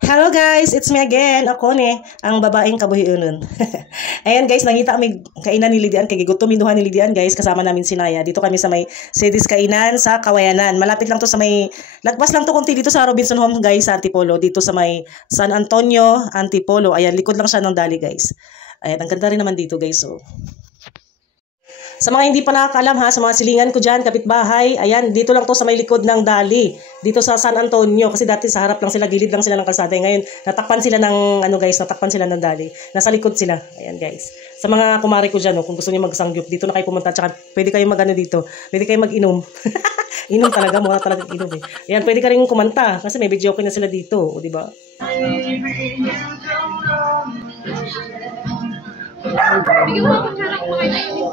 Hello guys, it's me again. Ako ni, ang babaeng kabuhiunon. Ayan guys, nangita kami kainan ni Lidian. Kaya gutom minuhan ni Lidian guys. Kasama namin si Naya. Dito kami sa may Sedis Kainan sa Kawayanan. Malapit lang to sa may, lagpas lang to konti dito sa Robinson Home guys sa Antipolo. Dito sa may San Antonio, Antipolo. Ayan, likod lang siya ng Dali guys. Ayan, ang ganda rin naman dito guys. So, sa mga hindi pa nakakaalam ha, sa mga silingan ko dyan, kapitbahay, ayan, dito lang to sa may likod ng Dali. Dito sa San Antonio, kasi dati sa harap lang sila, gilid lang sila ng kalsada. Ngayon, natakpan sila ng, natakpan sila ng Dali. Nasa likod sila. Ayan guys. Sa mga kumari ko dyan, kung gusto niyo magsangyup, dito na kayo pumunta. Tsaka pwede kayo dito. Pwede kayo mag-inom. Inom talaga, mura talaga inom eh. Ayan, pwede ka rin kumanta, kasi may video okay na sila dito, o diba? Bigyan mo ako siya ng kumain na yun.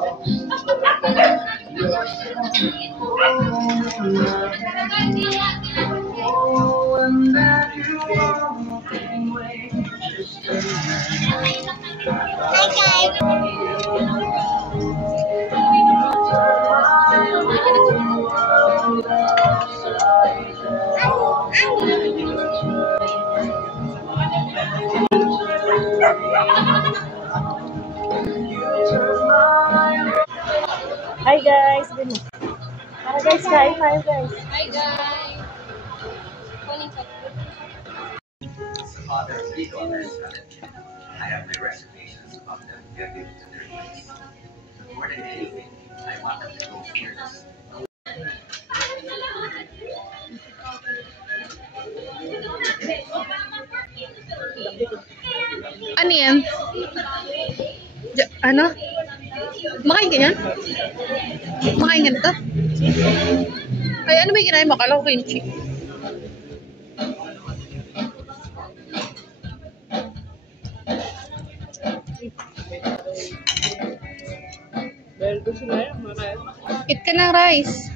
Hi guys! Hi guys! Hi guys! Hi guys! I have my reservations about them getting to their place. More than anything, I want them to go fearless. Ano yan? Ano? Makain ka yan? Makain ka nito? Ay, ano ba yung kinain mo? Kala ko kimchi. Eat ka ng rice.